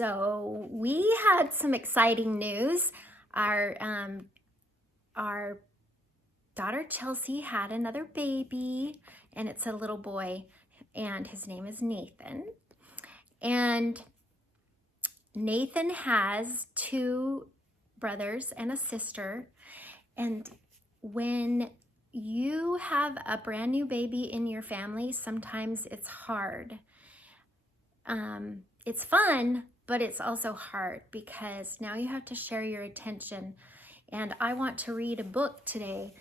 So we had some exciting news. Our daughter Chelsea had another baby, and it's a little boy, and his name is Nathan. And Nathan has two brothers and a sister. And when you have a brand new baby in your family, sometimes it's hard. It's fun, but it's also hard because now you have to share your attention. And I want to read a book today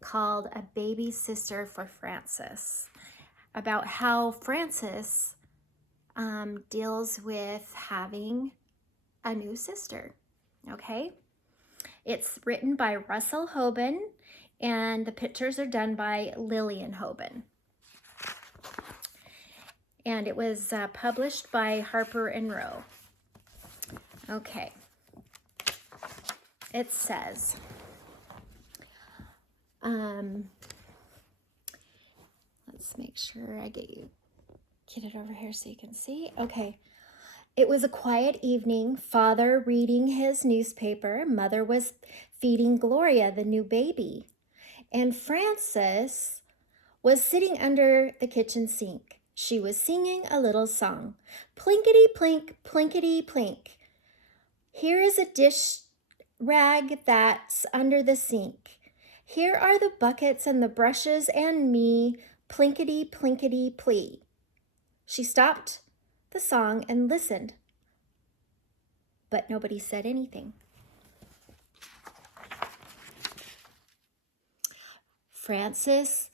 called A Baby Sister for Francis, about how Francis deals with having a new sister, okay? It's written by Russell Hoban, and the pictures are done by Lillian Hoban. And it was published by Harper and Row. Okay. It says, let's make sure I get it over here so you can see. Okay. It was a quiet evening. Father reading his newspaper. Mother was feeding Gloria, the new baby. And Frances was sitting under the kitchen sink. She was singing a little song. Plinkety plink, plinkety plink. Here is a dish rag that's under the sink. Here are the buckets and the brushes and me. Plinkety plinkety plee. She stopped the song and listened, but nobody said anything. Frances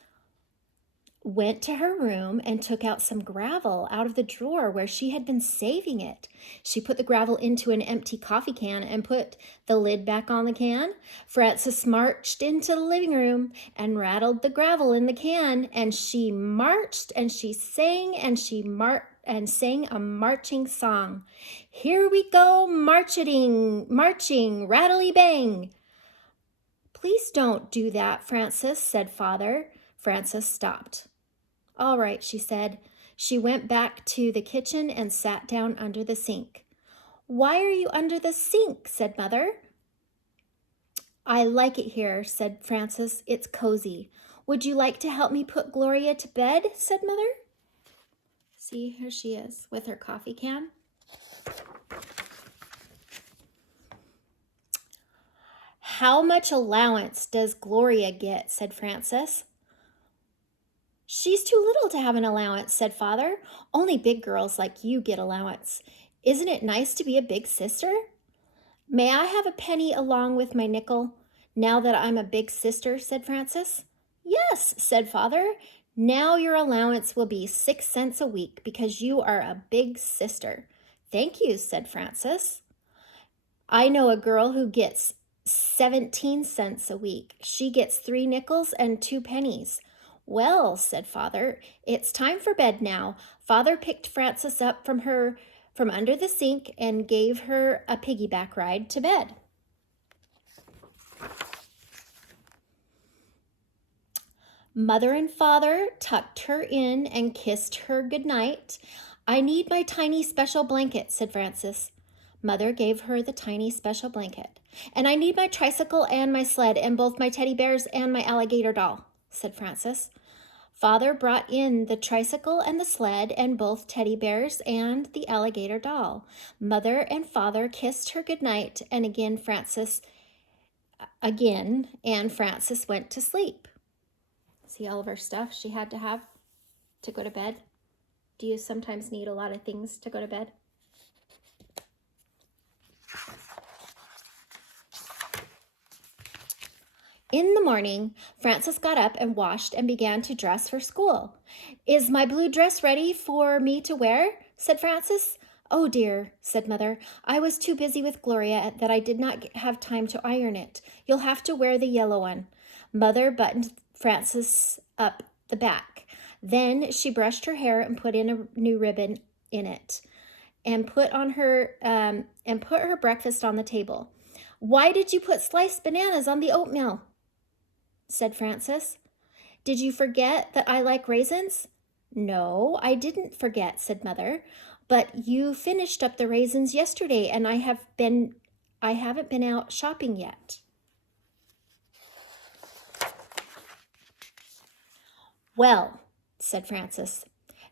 went to her room and took out some gravel out of the drawer where she had been saving it. She put the gravel into an empty coffee can and put the lid back on the can. Frances marched into the living room and rattled the gravel in the can, and she marched and she sang and sang a marching song. Here we go marching, rattly bang. Please don't do that, Frances, said Father. Frances stopped. All right, she said. She went back to the kitchen and sat down under the sink. Why are you under the sink? Said Mother. I like it here, said Frances. It's cozy. Would you like to help me put Gloria to bed? Said Mother. See, here she is with her coffee can. How much allowance does Gloria get? Said Frances. She's too little to have an allowance, said Father. Only big girls like you get allowance. Isn't it nice to be a big sister? May I have a penny along with my nickel, now that I'm a big sister, said Frances. Yes, said Father. Now your allowance will be 6 cents a week because you are a big sister. Thank you, said Frances. I know a girl who gets 17 cents a week. She gets 3 nickels and 2 pennies. Well, said Father, it's time for bed now. Father picked Frances up from under the sink and gave her a piggyback ride to bed. Mother and Father tucked her in and kissed her goodnight. I need my tiny special blanket, said Frances. Mother gave her the tiny special blanket. And I need my tricycle and my sled and both my teddy bears and my alligator doll, said Frances. Father brought in the tricycle and the sled and both teddy bears and the alligator doll. Mother and Father kissed her goodnight, and Frances went to sleep. See all of her stuff she had to have to go to bed? Do you sometimes need a lot of things to go to bed? In the morning, Frances got up and washed and began to dress for school. Is my blue dress ready for me to wear? Said Frances. Oh dear, said Mother. I was too busy with Gloria that I did not have time to iron it. You'll have to wear the yellow one. Mother buttoned Frances up the back. Then she brushed her hair and put in a new ribbon in it and put her breakfast on the table. Why did you put sliced bananas on the oatmeal? Said Frances. Did you forget that I like raisins? No, I didn't forget, said Mother. But you finished up the raisins yesterday, and I haven't been out shopping yet. Well, said Frances,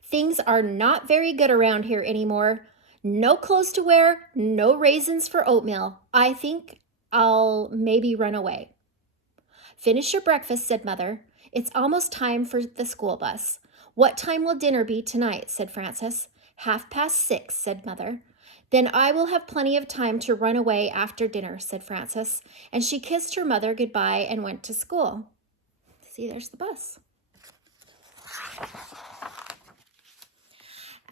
things are not very good around here anymore. No clothes to wear, no raisins for oatmeal. I think I'll maybe run away. Finish your breakfast, said Mother. It's almost time for the school bus. What time will dinner be tonight? Said Frances. 6:30, said Mother. Then I will have plenty of time to run away after dinner, said Frances, and she kissed her mother goodbye and went to school. See, there's the bus.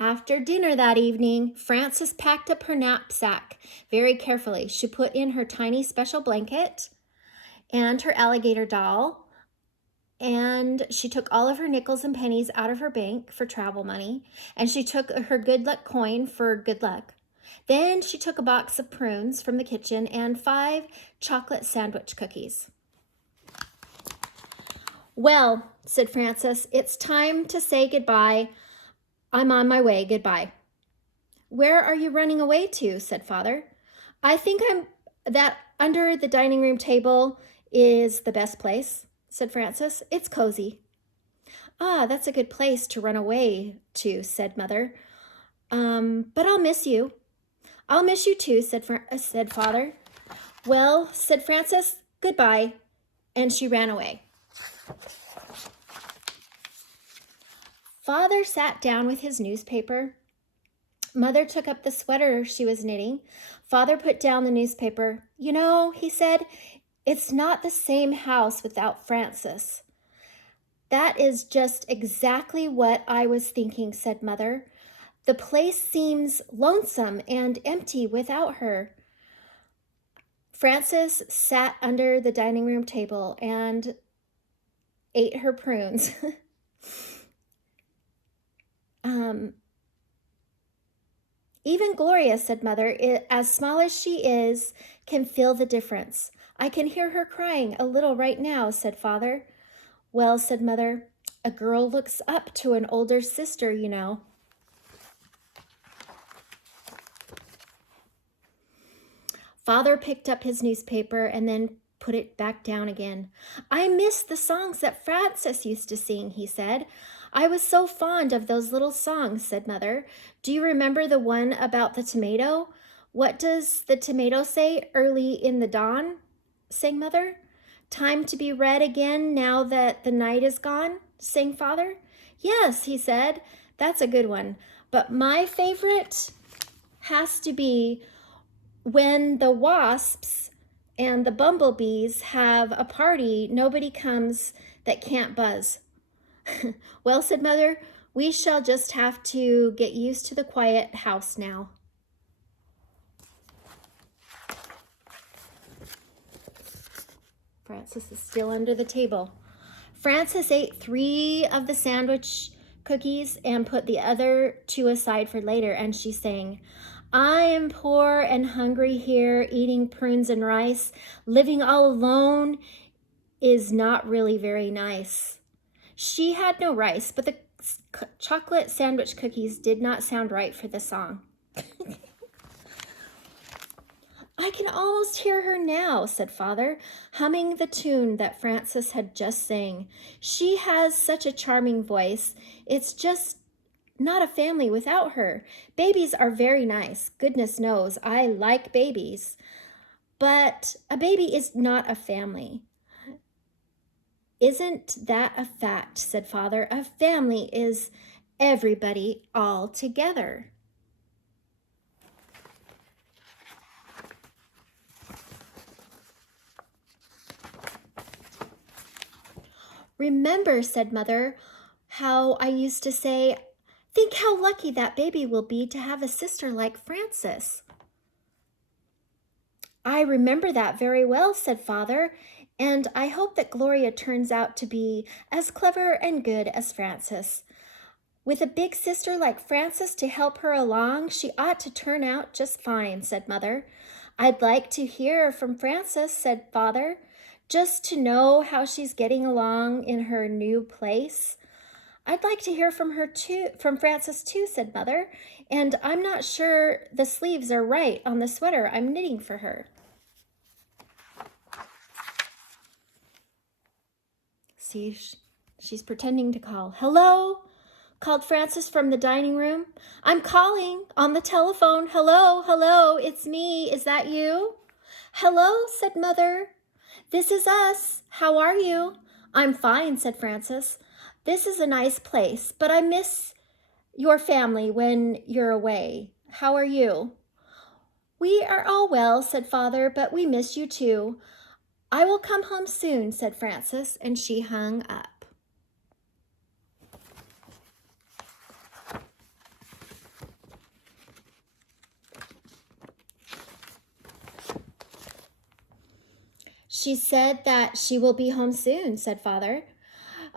After dinner that evening, Frances packed up her knapsack very carefully. She put in her tiny special blanket and her alligator doll, and she took all of her nickels and pennies out of her bank for travel money, and she took her good luck coin for good luck. Then she took a box of prunes from the kitchen and 5 chocolate sandwich cookies. Well, said Frances, it's time to say goodbye. I'm on my way, goodbye. Where are you running away to? Said Father. I think that under the dining room table is the best place, said Frances. It's cozy. Ah, that's a good place to run away to, said Mother. But I'll miss you. I'll miss you too, said Father. Well, said Frances, goodbye, and she ran away. Father sat down with his newspaper. Mother took up the sweater she was knitting. Father put down the newspaper. You know, he said, it's not the same house without Frances. That is just exactly what I was thinking, said Mother. The place seems lonesome and empty without her. Frances sat under the dining room table and ate her prunes. Even Gloria, said Mother, as small as she is, can feel the difference. I can hear her crying a little right now, said Father. Well, said Mother, a girl looks up to an older sister, you know. Father picked up his newspaper and then put it back down again. I miss the songs that Frances used to sing, he said. I was so fond of those little songs, said Mother. Do you remember the one about the tomato? What does the tomato say? Early in the dawn, sang Mother. Time to be red again now that the night is gone, sang Father. Yes, he said, that's a good one. But my favorite has to be when the wasps and the bumblebees have a party, nobody comes that can't buzz. Well, said Mother, we shall just have to get used to the quiet house now. Frances is still under the table. Frances ate 3 of the sandwich cookies and put the other 2 aside for later, and she sang, I am poor and hungry here, eating prunes and rice. Living all alone is not really very nice. She had no rice, but the chocolate sandwich cookies did not sound right for the song. I can almost hear her now, said Father, humming the tune that Frances had just sang. She has such a charming voice. It's just not a family without her. Babies are very nice. Goodness knows I like babies. But a baby is not a family. Isn't that a fact, said Father. A family is everybody all together. Remember, said Mother, how I used to say, think how lucky that baby will be to have a sister like Frances. I remember that very well, said Father, and I hope that Gloria turns out to be as clever and good as Frances. With a big sister like Frances to help her along, she ought to turn out just fine, said Mother. I'd like to hear from Frances, said Father, just to know how she's getting along in her new place. I'd like to hear from her too, from Frances too, said Mother. And I'm not sure the sleeves are right on the sweater I'm knitting for her. See, she's pretending to call. Hello? Called Frances from the dining room. I'm calling on the telephone. Hello, hello, it's me. Is that you? Hello, said Mother. This is us. How are you? I'm fine, said Frances. This is a nice place, but I miss your family when you're away. How are you? We are all well, said Father, but we miss you too. I will come home soon, said Frances, and she hung up. She said that she will be home soon, said Father.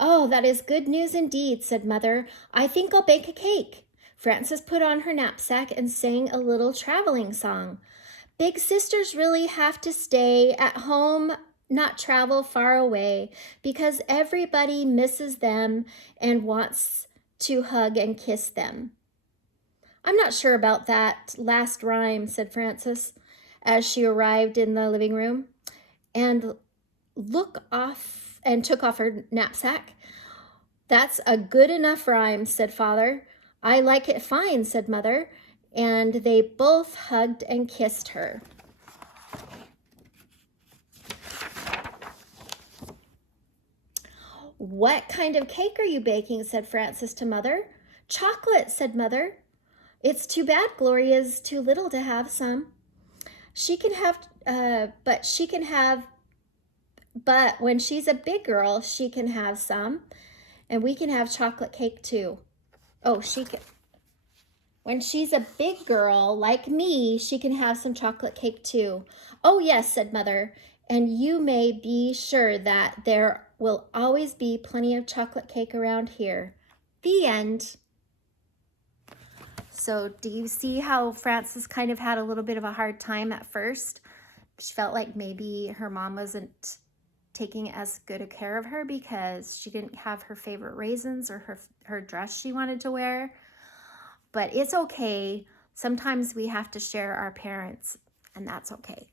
Oh, that is good news indeed, said Mother. I think I'll bake a cake. Frances put on her knapsack and sang a little traveling song. Big sisters really have to stay at home, not travel far away, because everybody misses them and wants to hug and kiss them. I'm not sure about that last rhyme, said Frances, as she arrived in the living room and took off her knapsack. That's a good enough rhyme, said Father. I like it fine, said Mother, and they both hugged and kissed her. What kind of cake are you baking, said Frances to Mother. Chocolate, said Mother. It's too bad Gloria's too little to have some. But when she's a big girl, she can have some, and we can have chocolate cake too. Oh, she can. When she's a big girl like me, she can have some chocolate cake too. Oh, yes, said Mother, and you may be sure that there will always be plenty of chocolate cake around here. The end. So do you see how Frances kind of had a little bit of a hard time at first? She felt like maybe her mom wasn't taking as good a care of her because she didn't have her favorite raisins or her dress she wanted to wear. But it's okay. Sometimes we have to share our parents, and that's okay.